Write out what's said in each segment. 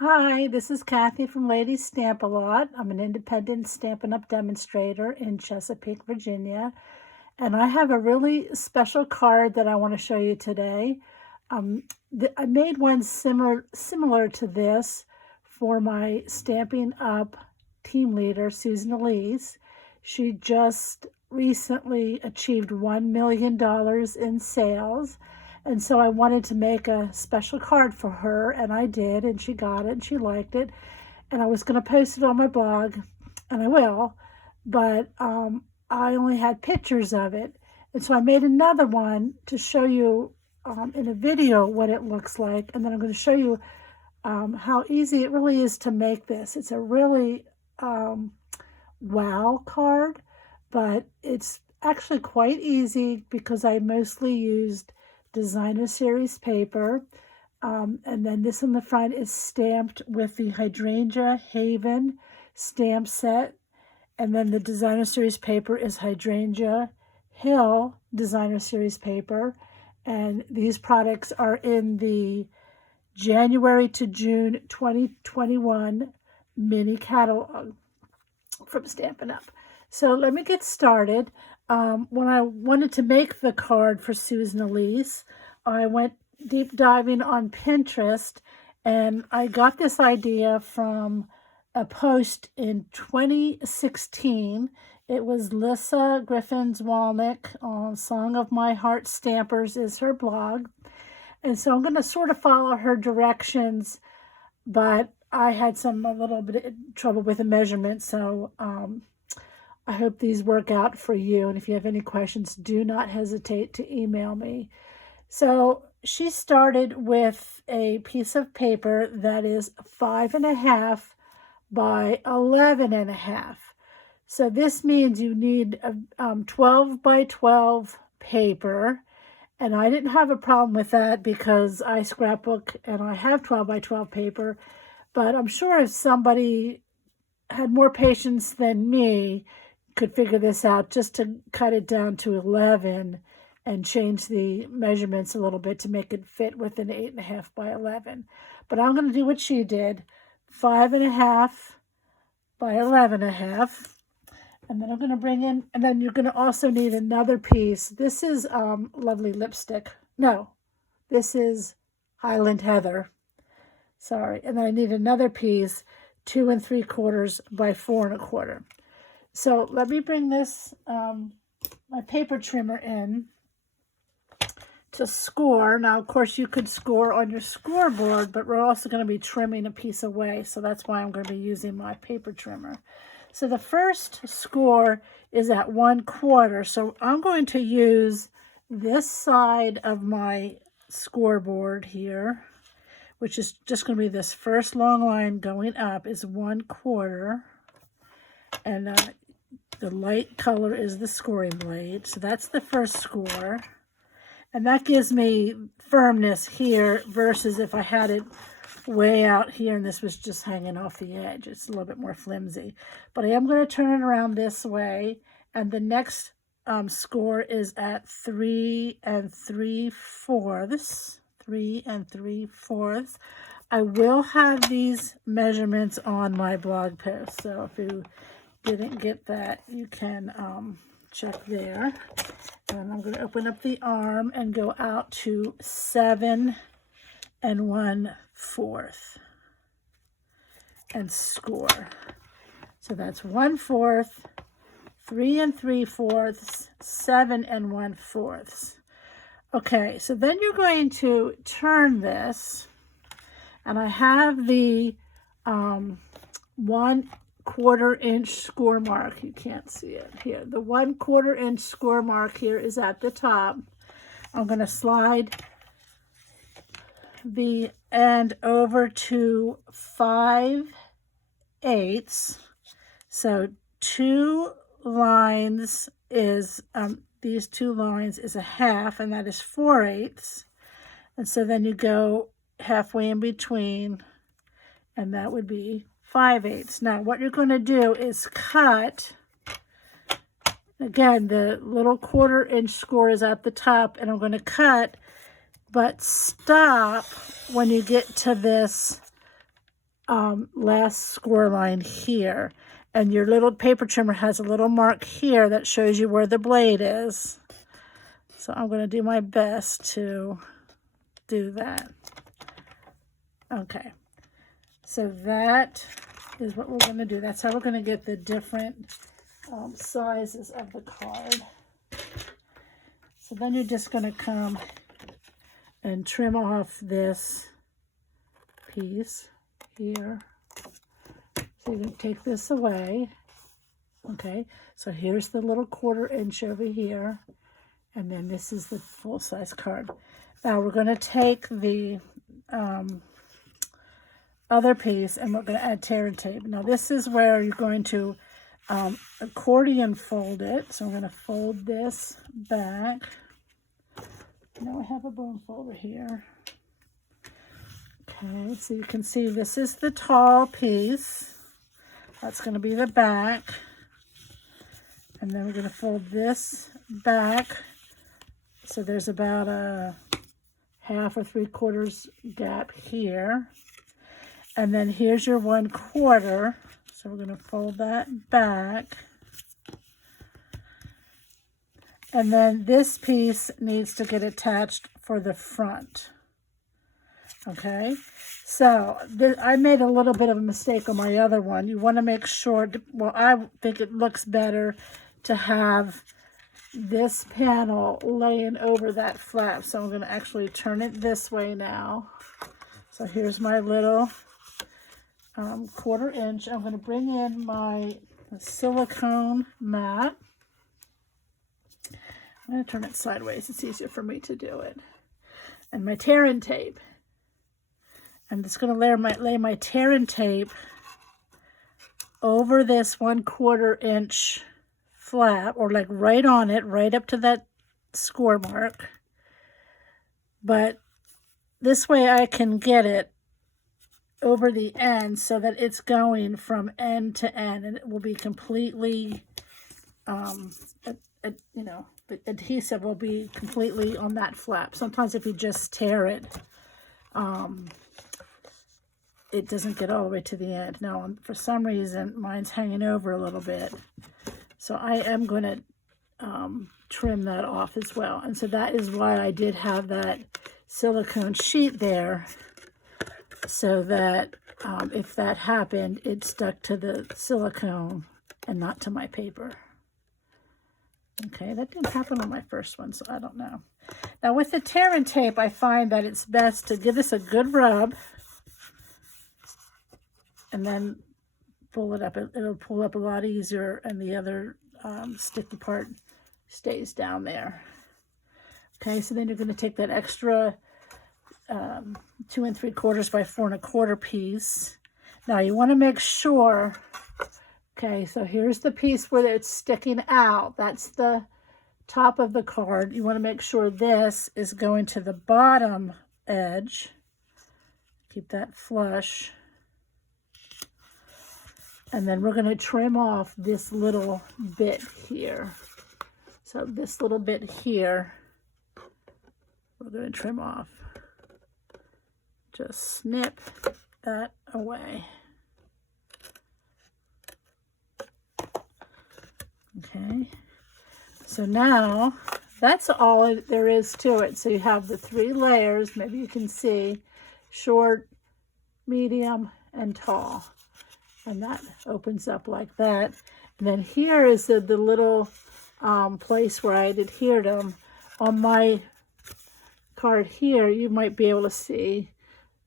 Hi, this is Kathy from Ladies Stamp A Lot. I'm an independent Stampin' Up! Demonstrator in Chesapeake, Virginia. And I have a really special card that I want to show you today. I made one similar to this for my Stampin' Up! Team leader, Susan Elise. She just recently achieved $1 million in sales. And so I wanted to make a special card for her, and I did, and she got it, and she liked it. And I was going to post it on my blog, and I will, but I only had pictures of it. And so I made another one to show you in a video what it looks like, and then I'm going to show you how easy it really is to make this. It's a really wow card, but it's actually quite easy because I mostly used designer series paper, and then this on the front is stamped with the Hydrangea Haven stamp set, and then the designer series paper is Hydrangea Hill designer series paper, and these products are in the January to June 2021 mini catalog from Stampin' Up! So let me get started. When I wanted to make the card for Susan Elise, I went deep diving on Pinterest, and I got this idea from a post in 2016. It was Lissa Griffins-Walnick. Song of My Heart Stampers is her blog. And so I'm going to sort of follow her directions, but I had a little bit of trouble with the measurement, so I hope these work out for you. And if you have any questions, do not hesitate to email me. So she started with a piece of paper that is 5.5 by 11.5. So this means you need a 12 by 12 paper. And I didn't have a problem with that because I scrapbook and I have 12 by 12 paper. But I'm sure if somebody had more patience than me, could figure this out just to cut it down to 11 and change the measurements a little bit to make it fit with an 8.5 by 11. But I'm going to do what she did, 5.5 by 11.5. And then I'm going to bring in, and then you're going to also need another piece. This is Lovely Lipstick. No, this is Highland Heather. Sorry. And then I need another piece, 2 3/4 by 4 1/4. So let me bring this, my paper trimmer in to score. Now, of course, you could score on your scoreboard, but we're also going to be trimming a piece away. So that's why I'm going to be using my paper trimmer. So the first score is at 1/4. So I'm going to use this side of my scoreboard here, which is just going to be this first long line going up is 1/4. And the light color is the scoring blade. So that's the first score. And that gives me firmness here versus if I had it way out here and this was just hanging off the edge. It's a little bit more flimsy. But I am going to turn it around this way. And the next score is at 3 3/4. 3 3/4. I will have these measurements on my blog post. So if you didn't get that, you can check there. And I'm going to open up the arm and go out to 7 1/4 and score. So that's 1/4, 3 3/4, 7 1/4. Okay, so then you're going to turn this, and I have the 1/4 inch score mark. You can't see it here. The 1/4 inch score mark here is at the top. I'm going to slide the end over to 5/8. So 2 lines is, these 2 lines is a half, and that is 4/8. And so then you go halfway in between, and that would be 5/8. Now what you're going to do is cut, again, the little 1/4 inch score is at the top, and I'm going to cut, but stop when you get to this last score line here. And your little paper trimmer has a little mark here that shows you where the blade is. So I'm going to do my best to do that. Okay, so that is what we're going to do. That's how we're going to get the different sizes of the card. So then you're just going to come and trim off this piece here. So you're going to take this away. Okay, so here's the little 1/4 inch over here. And then this is the full-size card. Now we're going to take the other piece and we're going to add tear and tape. Now this is where you're going to accordion fold it. So I'm going to fold this back. Now I have a bone folder here. Okay, so you can see this is the tall piece. That's going to be the back. And then we're going to fold this back. So there's about a 1/2 or 3/4 gap here. And then here's your 1/4. So we're going to fold that back. And then this piece needs to get attached for the front. Okay, so I made a little bit of a mistake on my other one. You want to make sure, well, I think it looks better to have this panel laying over that flap. So I'm going to actually turn it this way now. So here's my little 1/4 inch. I'm going to bring in my silicone mat. I'm going to turn it sideways. It's easier for me to do it. And my tear and tape. I'm just going to lay my tear and tape over this 1/4 inch flap, or like right on it, right up to that score mark. But this way I can get it over the end so that it's going from end to end, and it will be completely, you know, the adhesive will be completely on that flap. Sometimes if you just tear it, it doesn't get all the way to the end. Now, for some reason, mine's hanging over a little bit. So I am going to trim that off as well. And so that is why I did have that silicone sheet there, so that if that happened, it stuck to the silicone and not to my paper. Okay, that didn't happen on my first one, so I don't know. Now with the tear and tape, I find that it's best to give this a good rub and then pull it up. It'll pull up a lot easier, and the other sticky part stays down there. Okay, so then you're going to take that extra 2 3/4 by 4 1/4 piece. Now you want to make sure, okay, so here's the piece where it's sticking out. That's the top of the card. You want to make sure this is going to the bottom edge. Keep that flush. And then we're going to trim off this little bit here. So this little bit here, we're going to trim off. Just snip that away. Okay. So now that's all there is to it. So you have the 3 layers. Maybe you can see short, medium, and tall. And that opens up like that. And then here is the little place where I had adhered them. On my card here, you might be able to see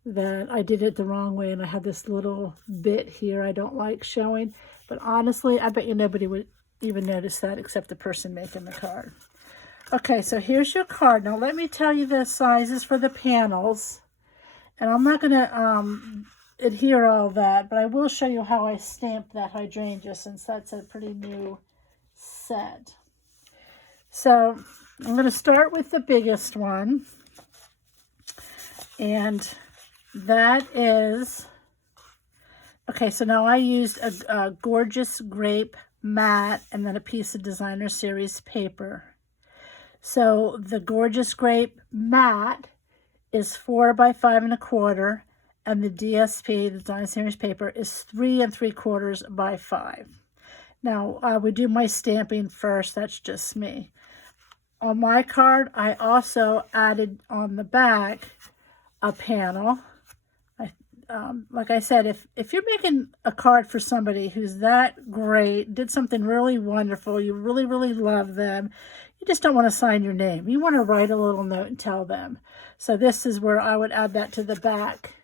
that I did it the wrong way, and I have this little bit here I don't like showing. But honestly, I bet you nobody would even notice that except the person making the card. Okay, so here's your card. Now let me tell you the sizes for the panels. And I'm not going to adhere all that, but I will show you how I stamped that hydrangea, since that's a pretty new set. So I'm going to start with the biggest one, and that is, okay, so now I used a gorgeous grape matte and then a piece of designer series paper. So the gorgeous grape matte is 4 by 5 1/4, and the DSP, the Design Series paper, is 3 3/4 by 5. Now, I would do my stamping first. That's just me. On my card, I also added on the back a panel. Like I said, if you're making a card for somebody who's that great, did something really wonderful, you really, really love them, you just don't want to sign your name. You want to write a little note and tell them. So this is where I would add that to the back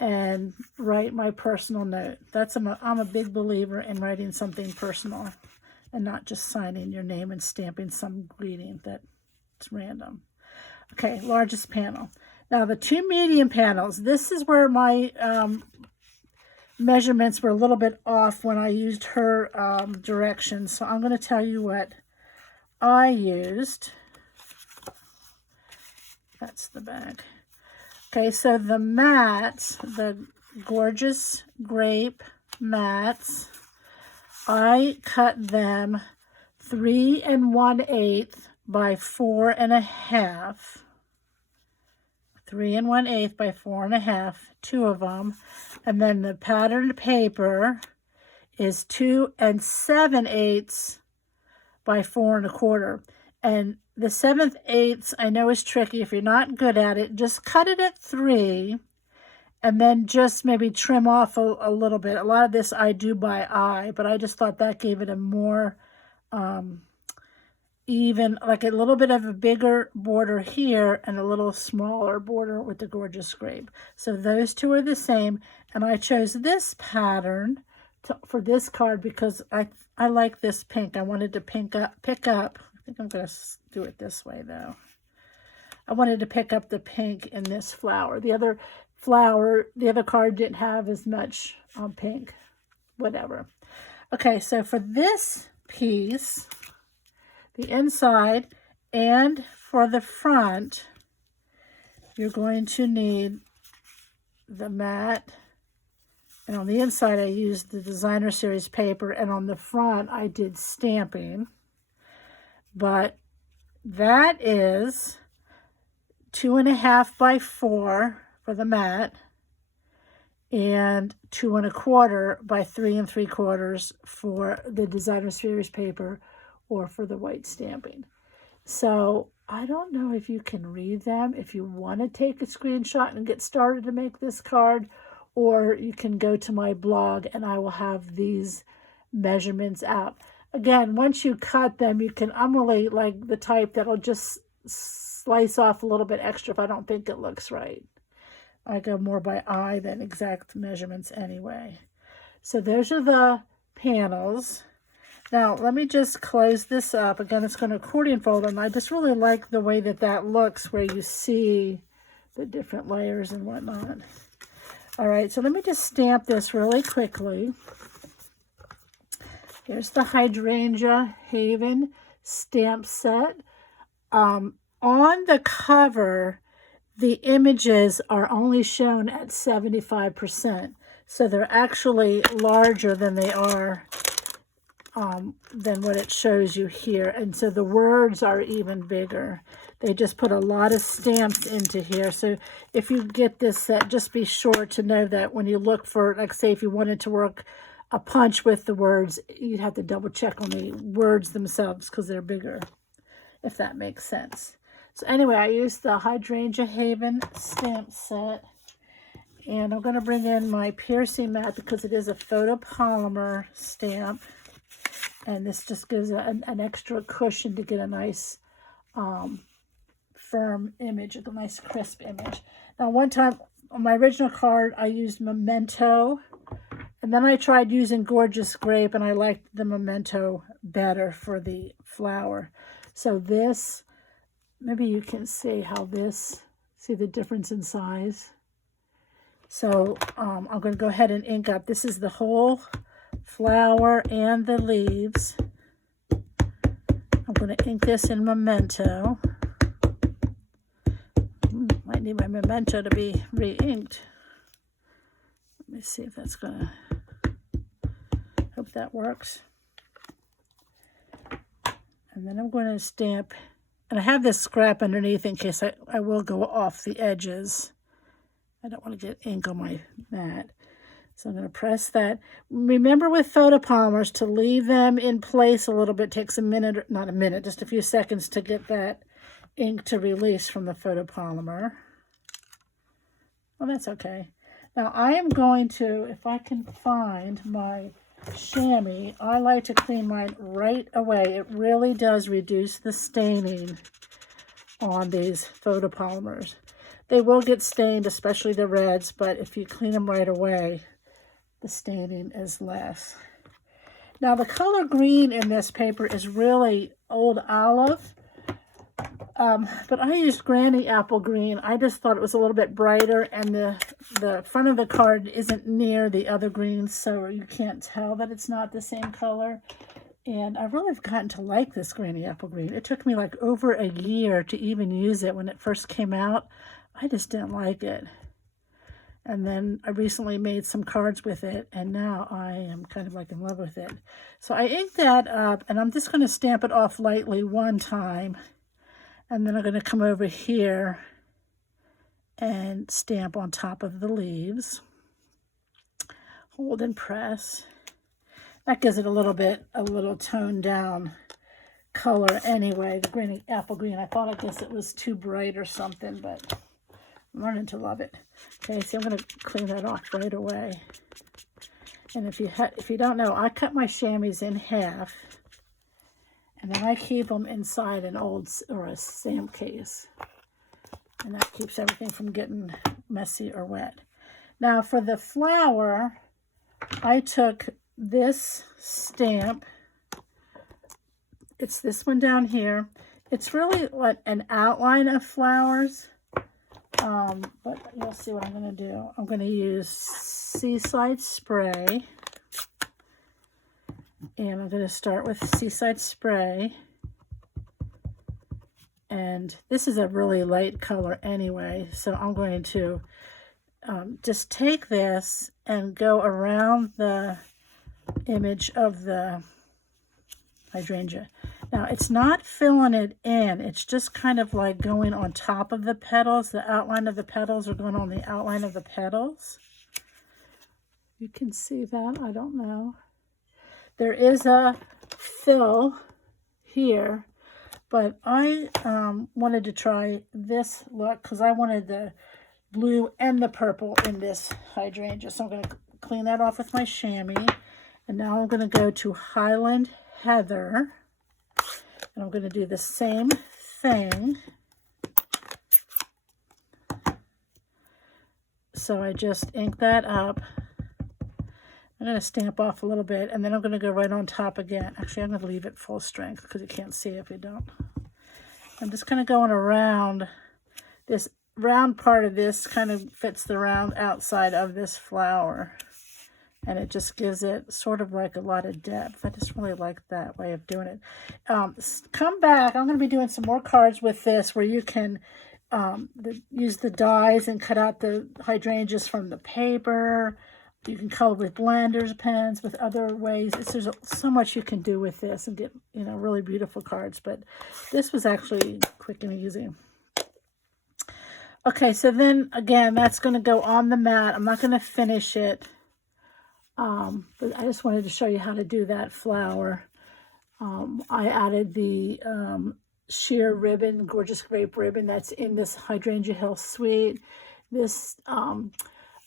and write my personal note. I'm a big believer in writing something personal and not just signing your name and stamping some greeting that's random. Okay, largest panel. Now the 2 medium panels, this is where my measurements were a little bit off when I used her directions. So I'm going to tell you what I used. That's the back. Okay, so the mats, the gorgeous grape mats, I cut them 3 1/8 by 4 1/2. 3 1/8 by 4 1/2, 2 of them. And then the patterned paper is 2 7/8 by 4 1/4. And the 7/8 I know is tricky. If you're not good at it, just cut it at 3 and then just maybe trim off a little bit. A lot of this I do by eye, but I just thought that gave it a more even, like a little bit of a bigger border here and a little smaller border with the gorgeous grape. So those two are the same, and I chose this pattern for this card because I like this pink. I wanted to pick up, I think I'm going to do it this way though. I wanted to pick up the pink in this flower. The other card didn't have as much pink, whatever. Okay, so for this piece, the inside and for the front, you're going to need the mat. And on the inside, I used the Designer Series paper. And on the front, I did stamping. But that is 2 1/2 by 4 for the mat. And 2 1/4 by 3 3/4 for the Designer Series paper or for the white stamping. So I don't know if you can read them. If you want to take a screenshot and get started to make this card, or you can go to my blog and I will have these measurements out. Again, once you cut them, you can, I'm really like the type that'll just slice off a little bit extra if I don't think it looks right. I go more by eye than exact measurements anyway. So those are the panels. Now, let me just close this up. Again, it's going to accordion fold, and I just really like the way that looks where you see the different layers and whatnot. All right, so let me just stamp this really quickly. Here's the Hydrangea Haven stamp set. On the cover, the images are only shown at 75%. So they're actually larger than they are than what it shows you here. And so the words are even bigger. They just put a lot of stamps into here. So if you get this set, just be sure to know that when you look for, like say if you wanted to work a punch with the words, you'd have to double check on the words themselves because they're bigger, if that makes sense. So anyway, I used the Hydrangea Haven stamp set. And I'm going to bring in my piercing mat because it is a photopolymer stamp. And this just gives an extra cushion to get a nice firm image, a nice crisp image. Now, one time on my original card, I used Memento. And then I tried using Gorgeous Grape, and I liked the Memento better for the flower. So this, maybe you can see how this, see the difference in size. So I'm going to go ahead and ink up. This is the whole flower and the leaves. I'm going to ink this in Memento. Might need my Memento to be re-inked. Let me see if that's going to, hope that works. And then I'm going to stamp, and I have this scrap underneath in case I will go off the edges I don't want to get ink on my mat. So I'm going to press that. Remember with photopolymers to leave them in place a little bit. It takes a minute, not a minute, just a few seconds to get that ink to release from the photopolymer. Well, that's okay. Now I am going to, if I can find my chamois, I like to clean mine right away. It really does reduce the staining on these photopolymers. They will get stained, especially the reds, but if you clean them right away, the staining is less. Now the color green in this paper is really old olive, but I used Granny Apple Green. I just thought it was a little bit brighter, and the front of the card isn't near the other greens, so you can't tell that it's not the same color. And I really have gotten to like this Granny Apple Green. It took me like over a year to even use it when it first came out. I just didn't like it. And then I recently made some cards with it, and now I am kind of like in love with it. So I inked that up, and I'm just going to stamp it off lightly one time. And then I'm going to come over here and stamp on top of the leaves. Hold and press. That gives it a little toned down color anyway. The Granny Apple Green, I guess it was too bright or something, but I'm learning to love it. Okay, so I'm going to clean that off right away. And if you don't know, I cut my chamois in half, and then I keep them inside an old or a stamp case, and that keeps everything from getting messy or wet. Now for the flower, I took this stamp. It's this one down here. It's really like an outline of flowers. But you'll see what I'm going to do. I'm going to use Seaside Spray. And I'm going to start with Seaside Spray. And this is a really light color anyway. So I'm going to just take this and go around the image of the hydrangea. Now, it's not filling it in. It's just kind of like going on top of the petals. The outline of the petals are going on the outline of the petals. You can see that. I don't know. There is a fill here, but I wanted to try this look because I wanted the blue and the purple in this hydrangea. So I'm going to clean that off with my chamois. And now I'm going to go to Highland Heather. And I'm going to do the same thing. So I just ink that up. I'm going to stamp off a little bit, and then I'm going to go right on top again. Actually, I'm going to leave it full strength because you can't see it if you don't. I'm just kind of going around. This round part of this kind of fits the round outside of this flower. And it just gives it sort of like a lot of depth. I just really like that way of doing it. Come back. I'm going to be doing some more cards with this where you can use the dies and cut out the hydrangeas from the paper. You can color with blenders, pens, with other ways. There's so much you can do with this and get, really beautiful cards. But this was actually quick and easy. Okay, so then again, that's going to go on the mat. I'm not going to finish it. But I just wanted to show you how to do that flower. I added the sheer ribbon, gorgeous grape ribbon that's in this Hydrangea Hill suite. This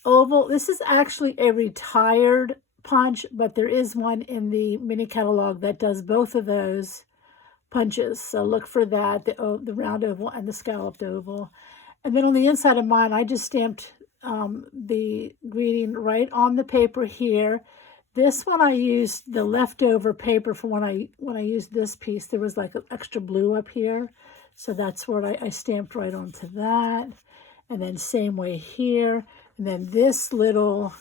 oval, this is actually a retired punch, but there is one in the mini catalog that does both of those punches. So look for that, the round oval and the scalloped oval. And then on the inside of mine, I just stamped the greeting right on the paper here. This one I used the leftover paper from when I used this piece. There was like an extra blue up here, so that's where I stamped right onto that. And then same way here. And then this little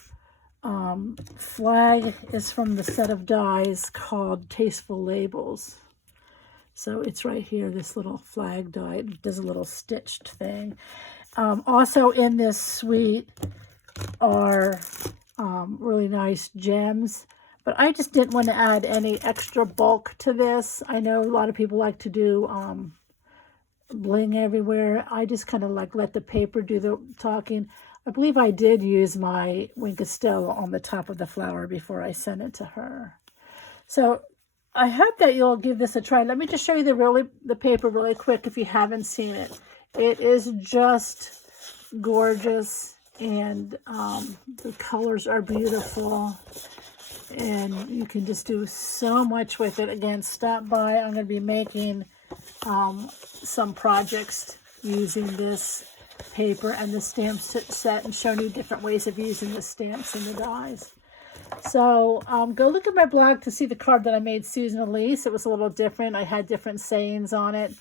flag is from the set of dies called Tasteful Labels. So it's right here, this little flag die. It does a little stitched thing. Also in this suite are really nice gems, but I just didn't want to add any extra bulk to this. I know a lot of people like to do bling everywhere. I just kind of like let the paper do the talking. I believe I did use my Wink of Stella on the top of the flower before I sent it to her. So I hope that you'll give this a try. Let me just show you the paper really quick if you haven't seen it. It is just gorgeous, and the colors are beautiful, and you can just do so much with it. Again, stop by. I'm going to be making some projects using this paper and the stamp set and showing you different ways of using the stamps and the dies. So go look at my blog to see the card that I made Susan Elise. It was a little different. I had different sayings on it.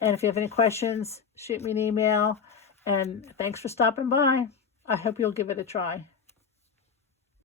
And if you have any questions, shoot me an email. And thanks for stopping by. I hope you'll give it a try.